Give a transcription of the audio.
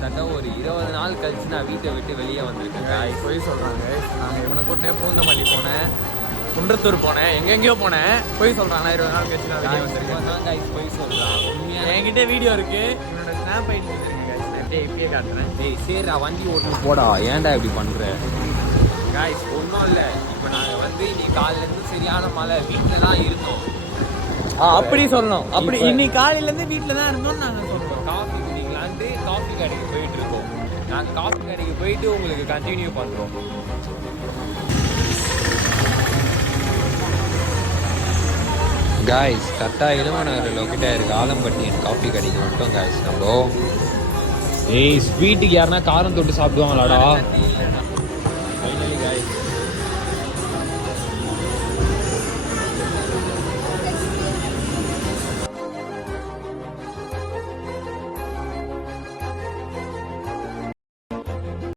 கிட்டத்தட்ட ஒரு 20 நாள் கழிச்சு நான் வீட்டை விட்டு வெளியே வந்திருக்கேன் காய்ஸ். போய் சொல்கிறாங்க நாங்கள் இவனை கூட்டினே பூந்தமல்லி போனேன், குன்றத்தூர் போனேன், எங்கெங்கேயோ போனேன். போய் சொல்கிறாங்க 20 நாள் கழிச்சு நான் வெளியே வந்திருக்கேன் தான் காய்ஸ் போய் சொல்கிறான். உண்மையாக என்கிட்ட வீடியோ இருக்குது, இவனோட ஸ்னாப் ஐடி வச்சுருக்கேன் காய்ஸ். நான் இப்பயே காட்டுறேன். டேய் சரிடா வண்டி ஓட்டு போடா, ஏன்டா இப்படி பண்ணுற காய்ஸ்? ஒன்றும் இல்லை, இப்போ நாங்கள் வந்து இன்னைக்கு காலையிலேருந்து சரியான மழை, வீட்டிலலாம் இருந்தோம். அப்படி சொல்லணும். அப்படி இன்னைக்கு காலையிலேருந்து வீட்டில் தான் இருந்தோம்னு நாங்கள் சொல்கிறோம். காஃபி குடிக்கலான்ட்டு காஃபி கடைக்கு போயிட்டு இருக்கோம். நாங்கள் காஃபி கடைக்கு போயிட்டு உங்களுக்கு கண்டினியூ பண்ணுறோம். காய்ஸ் கரெக்டாக இளமநகர் லொக்கேட் ஆயிருக்கு ஆலம்பட்டி காஃபி கடைக்கு வந்துட்டோம் காய்ஸ். நம்ம ஏய் ஸ்வீட்டுக்கு யாருன்னா காரம் தொட்டு சாப்பிடுவாங்களாடா? Finally guys